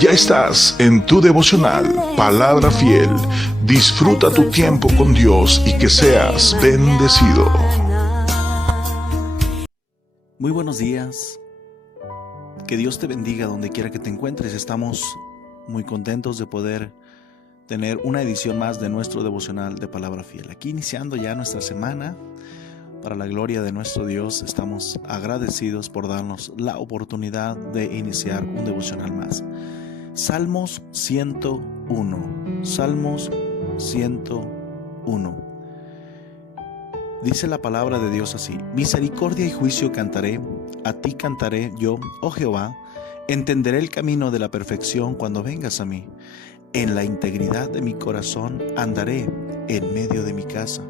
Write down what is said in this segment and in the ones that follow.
Ya estás en tu devocional, Palabra Fiel. Disfruta tu tiempo con Dios y que seas bendecido. Muy buenos días. Que Dios te bendiga donde quiera que te encuentres. Estamos muy contentos de poder tener una edición más de nuestro devocional de Palabra Fiel. Aquí iniciando ya nuestra semana. Para la gloria de nuestro Dios, estamos agradecidos por darnos la oportunidad de iniciar un devocional más. Salmos 101. Salmos 101. Dice la palabra de Dios así: misericordia y juicio cantaré, a ti cantaré yo, oh Jehová, entenderé el camino de la perfección cuando vengas a mí. En la integridad de mi corazón andaré en medio de mi casa.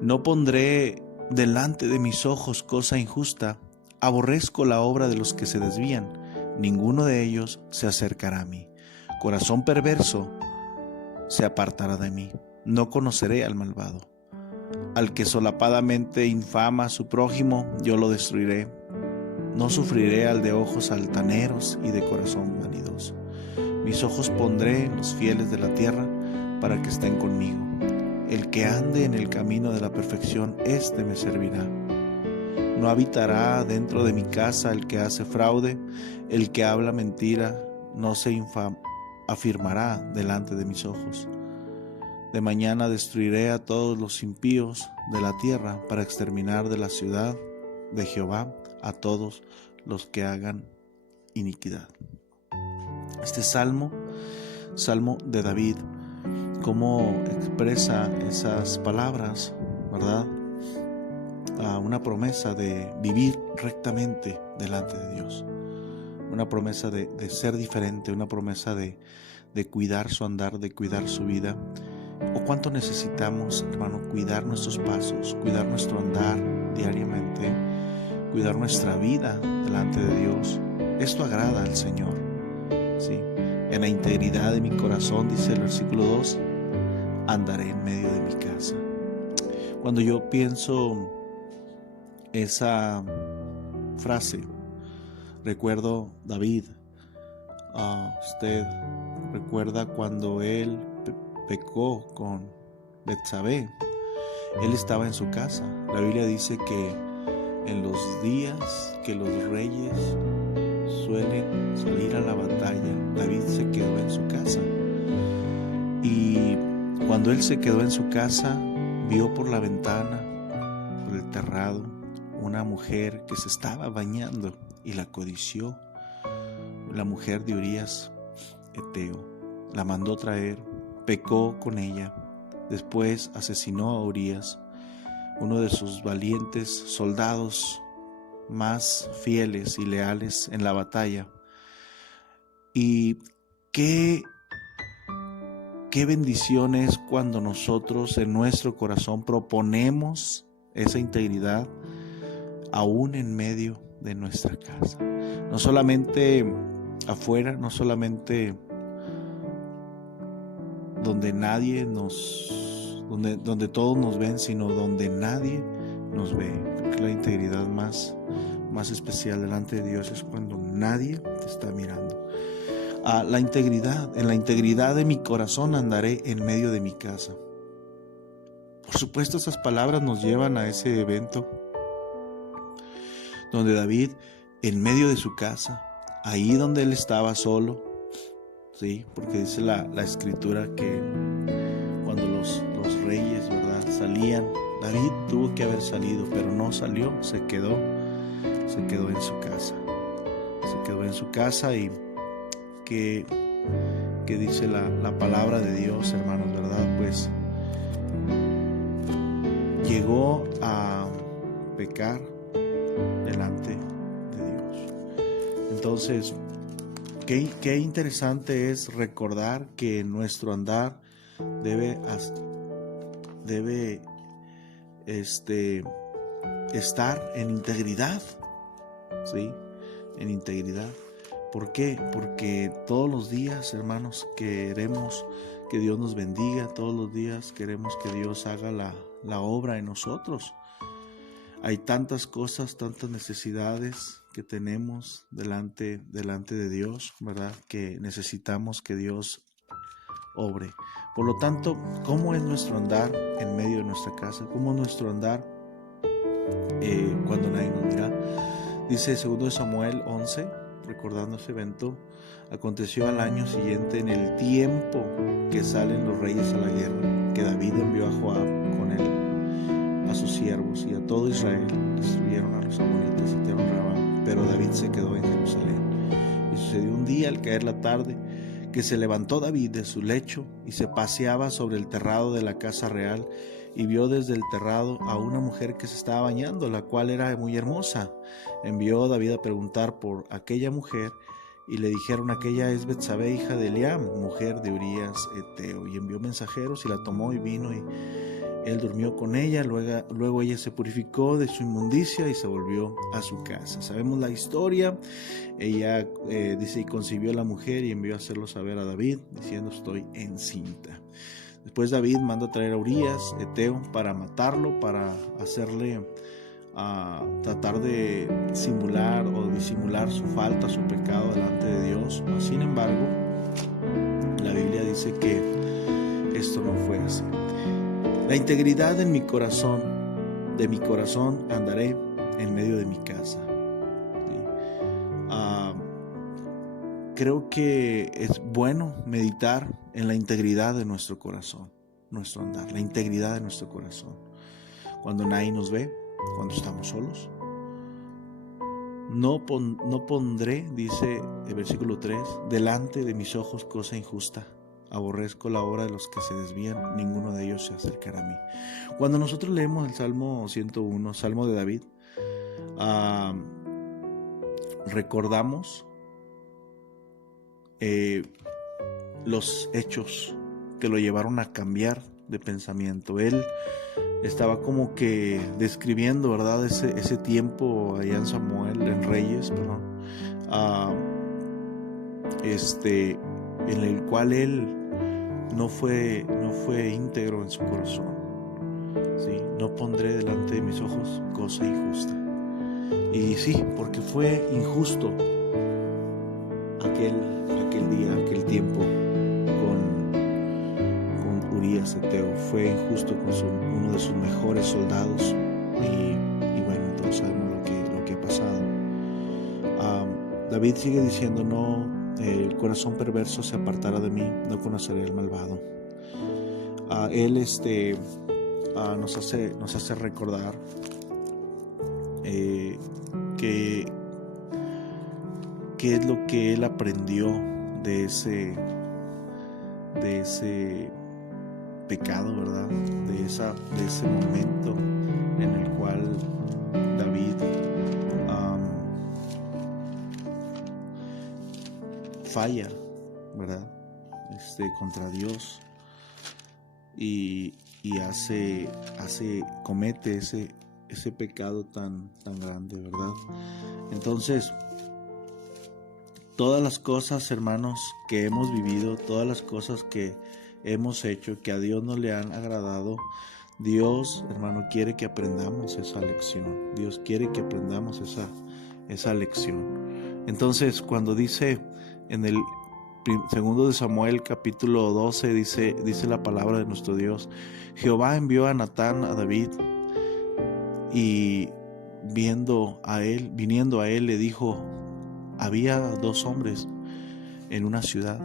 No pondré delante de mis ojos cosa injusta, aborrezco la obra de los que se desvían, ninguno de ellos se acercará a mí. Corazón perverso se apartará de mí, no conoceré al malvado. Al que solapadamente infama a su prójimo, yo lo destruiré. No sufriré al de ojos altaneros y de corazón vanidoso. Mis ojos pondré en los fieles de la tierra para que estén conmigo. El que ande en el camino de la perfección, éste me servirá. No habitará dentro de mi casa el que hace fraude, el que habla mentira, no se afirmará delante de mis ojos. De mañana destruiré a todos los impíos de la tierra para exterminar de la ciudad de Jehová a todos los que hagan iniquidad. Este salmo de David, cómo expresa esas palabras, ¿verdad? Una promesa de vivir rectamente delante de Dios, una promesa de ser diferente, una promesa de cuidar su andar, de cuidar su vida. O cuánto necesitamos, hermano, cuidar nuestros pasos, cuidar nuestro andar diariamente, cuidar nuestra vida delante de Dios. Esto agrada al Señor, ¿sí? En la integridad de mi corazón, dice el versículo 2, andaré en medio de mi casa. Cuando yo pienso esa frase, recuerdo David. Usted recuerda cuando él pecó con Betsabé. Él estaba en su casa. La Biblia dice que en los días que los reyes suelen salir a la batalla, David se quedó en su casa. Y cuando él se quedó en su casa, vio por la ventana, por el terrado, una mujer que se estaba bañando y la codició. La mujer de Urías Eteo. La mandó traer, pecó con ella, después asesinó a Urías, uno de sus valientes soldados más fieles y leales en la batalla. Y qué bendición es cuando nosotros en nuestro corazón proponemos esa integridad aún en medio de nuestra casa. No solamente afuera, no solamente donde todos nos ven, sino donde nadie nos ve. Creo que la integridad más especial delante de Dios es cuando nadie te está mirando. En la integridad de mi corazón andaré en medio de mi casa. Por supuesto, esas palabras nos llevan a ese evento donde David, en medio de su casa, ahí donde él estaba solo, sí, porque dice la escritura que cuando los reyes, ¿verdad?, salían, David tuvo que haber salido, pero no salió, se quedó en su casa. Se quedó en su casa. Y que dice la palabra de Dios, hermanos, ¿verdad? Pues llegó a pecar delante de Dios. Entonces, qué interesante es recordar que nuestro andar debe estar en integridad, ¿sí? En integridad. ¿Por qué? Porque todos los días, hermanos, queremos que Dios nos bendiga, todos los días queremos que Dios haga la obra en nosotros. Hay tantas cosas, tantas necesidades que tenemos delante de Dios, ¿verdad? Que necesitamos que Dios obre. Por lo tanto, ¿cómo es nuestro andar en medio de nuestra casa? ¿Cómo es nuestro andar cuando nadie nos mira? Dice 2 Samuel 11, recordando ese evento: aconteció al año siguiente, en el tiempo que salen los reyes a la guerra, que David envió a Joab con él, a sus siervos y a todo Israel. Destruyeron a los amonitas y sitiaron Rabá, pero David se quedó en Jerusalén. Y sucedió un día, al caer la tarde, que se levantó David de su lecho y se paseaba sobre el terrado de la casa real, y vio desde el terrado a una mujer que se estaba bañando, la cual era muy hermosa. Envió David a preguntar por aquella mujer, y le dijeron: aquella es Betsabé, hija de Eliam, mujer de Urías Eteo. Y envió mensajeros y la tomó y vino, y él durmió con ella. Luego ella se purificó de su inmundicia y se volvió a su casa. Sabemos la historia. Ella dice: y concibió la mujer y envió a hacerlo saber a David, diciendo: estoy encinta. Después David mandó a traer a Urías Eteo para matarlo, para hacerle tratar de simular o disimular su falta, su pecado delante de Dios. Sin embargo, la Biblia dice que esto no fue así. La integridad en mi corazón, de mi corazón andaré en medio de mi casa. ¿Sí? Creo que es bueno meditar en la integridad de nuestro corazón, nuestro andar, la integridad de nuestro corazón. Cuando nadie nos ve, cuando estamos solos. No pondré, dice el versículo 3, delante de mis ojos cosa injusta. Aborrezco la obra de los que se desvían, ninguno de ellos se acercará a mí. Cuando nosotros leemos el Salmo 101, Salmo de David, recordamos los hechos que lo llevaron a cambiar de pensamiento. Él estaba como que describiendo, ¿verdad?, ese tiempo allá en Samuel, en Reyes, en el cual él no fue íntegro en su corazón. ¿Sí? No pondré delante de mis ojos cosa injusta. Y sí, porque fue injusto aquel día, aquel tiempo con Urías Eteo. Fue injusto con uno de sus mejores soldados. Y bueno, todos sabemos lo que ha pasado. David sigue diciendo: no, el corazón perverso se apartará de mí, no conoceré el malvado. Él nos hace recordar qué es lo que él aprendió de ese pecado, ¿verdad? De ese momento en el cual David falla, ¿verdad? Contra Dios y comete ese pecado tan grande, ¿verdad? Entonces, todas las cosas, hermanos, que hemos vivido, todas las cosas que hemos hecho que a Dios no le han agradado, Dios, hermano, quiere que aprendamos esa lección. Dios quiere que aprendamos esa lección. Entonces, cuando dice en el 2 de Samuel capítulo 12, dice la palabra de nuestro Dios: Jehová envió a Natán a David, y viniendo a él le dijo: había 2 hombres en una ciudad,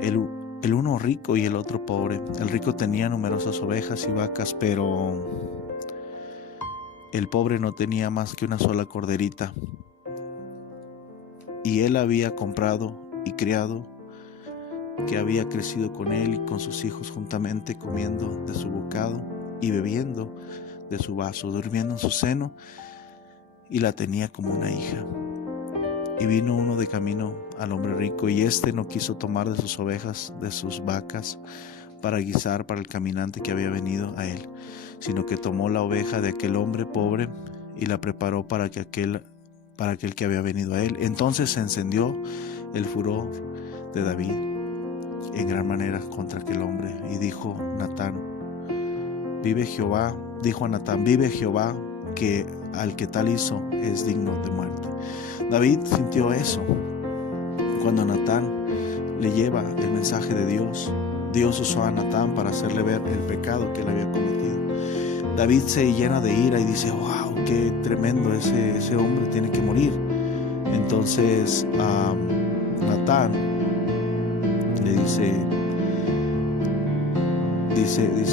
el uno rico y el otro pobre. El rico tenía numerosas ovejas y vacas, pero el pobre no tenía más que una sola corderita, y él había comprado y criado, que había crecido con él y con sus hijos juntamente, comiendo de su bocado y bebiendo de su vaso, durmiendo en su seno, y la tenía como una hija. Y vino uno de camino al hombre rico, y no quiso tomar de sus ovejas, de sus vacas, para guisar para el caminante que había venido a él, sino que tomó la oveja de aquel hombre pobre y la preparó para aquel que había venido a él. Entonces se encendió el furor de David en gran manera contra aquel hombre, y dijo a Natán: vive Jehová, que al que tal hizo es digno de muerte. David sintió eso cuando Natán le lleva el mensaje de Dios. Dios usó a Natán para hacerle ver el pecado que él había cometido. David se llena de ira y dice: wow, qué tremendo, ese hombre tiene que morir. Entonces Natán le dice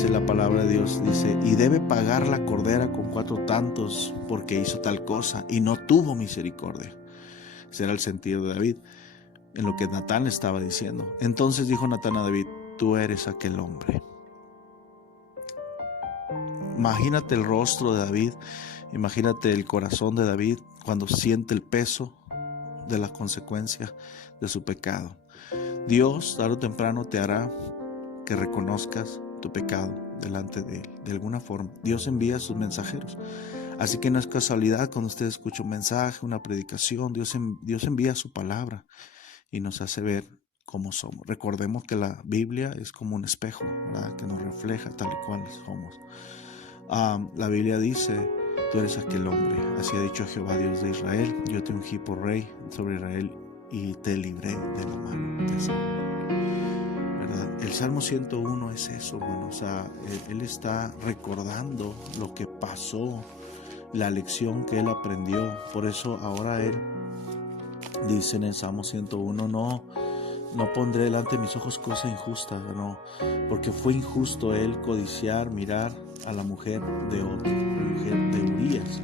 la palabra de Dios, dice: y debe pagar la cordera con 4 tantos porque hizo tal cosa y no tuvo misericordia. Ese era el sentido de David en lo que Natán le estaba diciendo. Entonces dijo Natán a David: tú eres aquel hombre. Imagínate el rostro de David, imagínate el corazón de David cuando siente el peso de la consecuencia de su pecado. Dios tarde o temprano te hará que reconozcas tu pecado delante de Él, de alguna forma. Dios envía a sus mensajeros. Así que no es casualidad cuando usted escucha un mensaje, una predicación. Dios envía su palabra y nos hace ver cómo somos. Recordemos que la Biblia es como un espejo, ¿verdad?, que nos refleja tal y cual somos. La Biblia dice: tú eres aquel hombre, así ha dicho Jehová Dios de Israel, yo te ungí por rey sobre Israel y te libré de la mano de Saúl. ¿Verdad? El Salmo 101 es eso, hermano. O sea, él está recordando lo que pasó, la lección que él aprendió. Por eso ahora él dice en el Salmo 101: no pondré delante de mis ojos cosa injusta, no, porque fue injusto él codiciar, mirar a la mujer de otro, la mujer de Urías,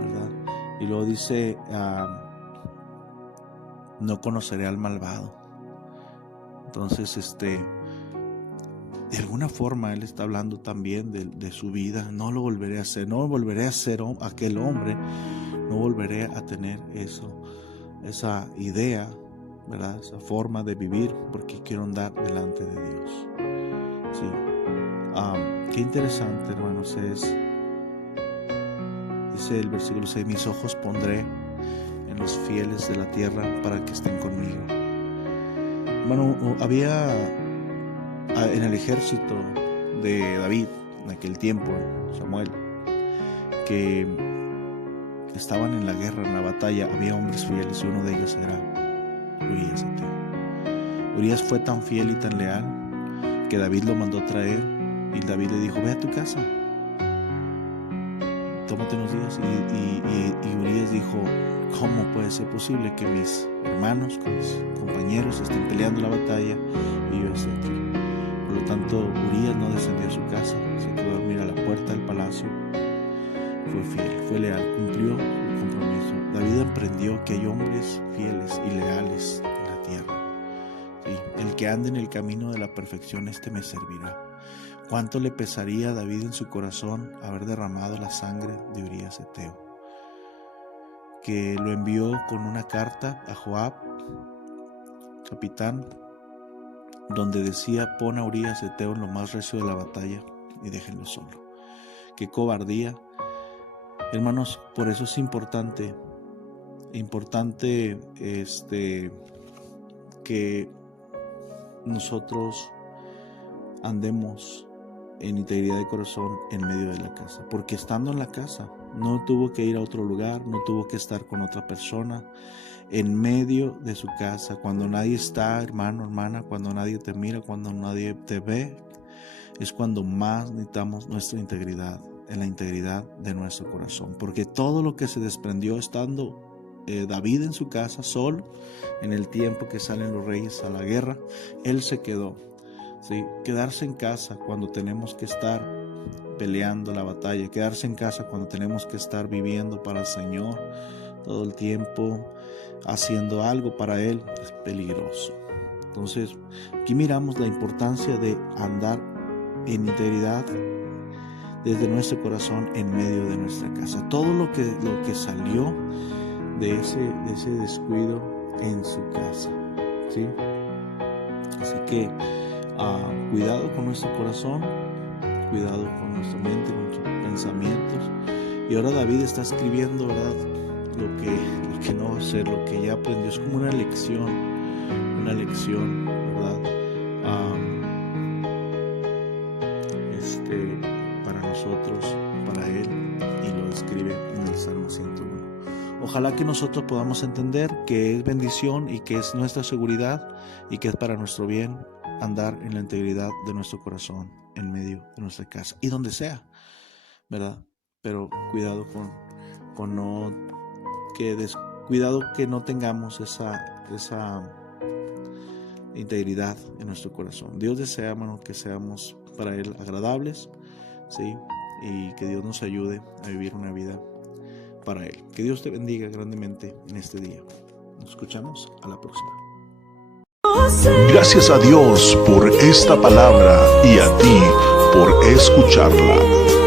¿verdad? Y luego dice: no conoceré al malvado. Entonces, de alguna forma él está hablando también de su vida. No lo volveré a hacer, no volveré a ser aquel hombre, no volveré a tener esa idea, ¿verdad?, esa forma de vivir, porque quiero andar delante de Dios. Sí. Qué interesante, hermanos, dice el versículo 6: mis ojos pondré en los fieles de la tierra para que estén conmigo. Hermano, había en el ejército de David en aquel tiempo, Samuel, que estaban en la guerra, en la batalla, había hombres fieles y uno de ellos era Urías Eteo. Urías fue tan fiel y tan leal que David lo mandó traer, y David le dijo: ve a tu casa, tómate unos días. Y Urías dijo: ¿cómo puede ser posible que mis hermanos, que mis compañeros estén peleando la batalla y yo esté aquí? Por lo tanto, Urías no descendió a su casa, se quedó a dormir a la puerta del palacio. Fue fiel, fue leal, cumplió el compromiso. David aprendió que hay hombres fieles y leales en la tierra. Sí, el que ande en el camino de la perfección, me servirá. ¿Cuánto le pesaría a David en su corazón haber derramado la sangre de Urías Eteo? Que lo envió con una carta a Joab, capitán, donde decía: pon a Urías Eteo en lo más recio de la batalla y déjenlo solo. Qué cobardía. Hermanos, por eso es importante que nosotros andemos en integridad de corazón en medio de la casa, porque estando en la casa no tuvo que ir a otro lugar, no tuvo que estar con otra persona. En medio de su casa, cuando nadie está, hermano, hermana, cuando nadie te mira, cuando nadie te ve, es cuando más necesitamos nuestra integridad, en la integridad de nuestro corazón, porque todo lo que se desprendió estando David en su casa solo, en el tiempo que salen los reyes a la guerra, él se quedó. ¿Sí? Quedarse en casa cuando tenemos que estar peleando la batalla, quedarse en casa cuando tenemos que estar viviendo para el Señor todo el tiempo, haciendo algo para Él, es peligroso. Entonces, aquí miramos la importancia de andar en integridad desde nuestro corazón en medio de nuestra casa. Todo lo que salió de ese descuido en su casa, ¿sí? Así que cuidado con nuestro corazón, cuidado con nuestra mente, con nuestros pensamientos. Y ahora David está escribiendo, ¿verdad?, lo que no va a hacer, lo que ya aprendió. Es como una lección, ¿verdad?, para nosotros, para él, y lo describe en el Salmo 101. Ojalá que nosotros podamos entender que es bendición y que es nuestra seguridad y que es para nuestro bien andar en la integridad de nuestro corazón en medio de nuestra casa y donde sea, ¿verdad? Pero cuidado con no cuidado que no tengamos esa integridad en nuestro corazón. Dios desea, hermano, que seamos para Él agradables, ¿sí? Y que Dios nos ayude a vivir una vida para Él. Que Dios te bendiga grandemente en este día. Nos escuchamos a la próxima. Gracias a Dios por esta palabra y a ti por escucharla.